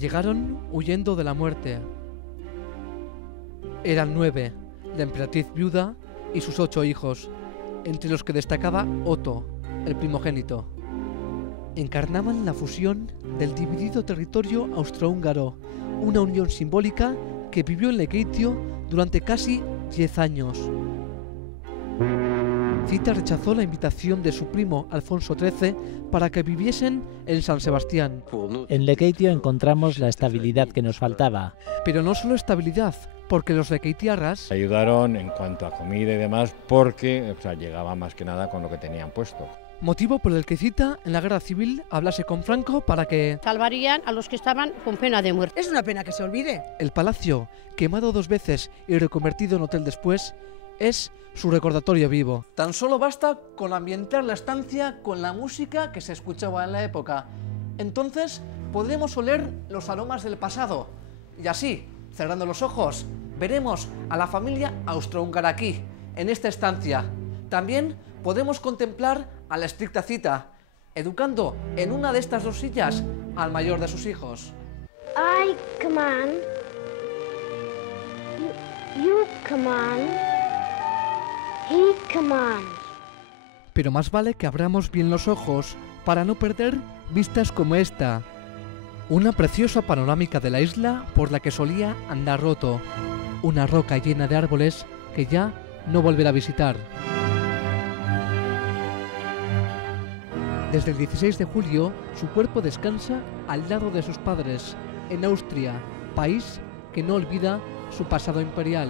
Llegaron huyendo de la muerte. Eran 9, la emperatriz viuda y sus 8 hijos, entre los que destacaba Otto, el primogénito. Encarnaban la fusión del dividido territorio austrohúngaro, una unión simbólica que vivió en Lekeitio durante casi 10 años. Zita rechazó la invitación de su primo Alfonso XIII para que viviesen en San Sebastián. En Lekeitio encontramos la estabilidad que nos faltaba. Pero no solo estabilidad, porque los lekeitiarras Ayudaron en cuanto a comida y demás porque llegaba más que nada con lo que tenían puesto. Motivo por el que Zita en la guerra civil hablase con Franco para que salvarían a los que estaban con pena de muerte. Es una pena que se olvide. El palacio, quemado 2 veces y reconvertido en hotel después, es su recordatorio vivo. Tan solo basta con ambientar la estancia con la música que se escuchaba en la época. Entonces podremos oler los aromas del pasado. Y así, cerrando los ojos, veremos a la familia austrohúngara aquí, en esta estancia. También podemos contemplar a la estricta Zita, educando en una de estas 2 sillas al mayor de sus hijos. I command, you command, he commands. Pero más vale que abramos bien los ojos para no perder vistas como esta. Una preciosa panorámica de la isla por la que solía andar Otto. Una roca llena de árboles que ya no volverá a visitar. Desde el 16 de julio, su cuerpo descansa al lado de sus padres, en Austria, país que no olvida su pasado imperial.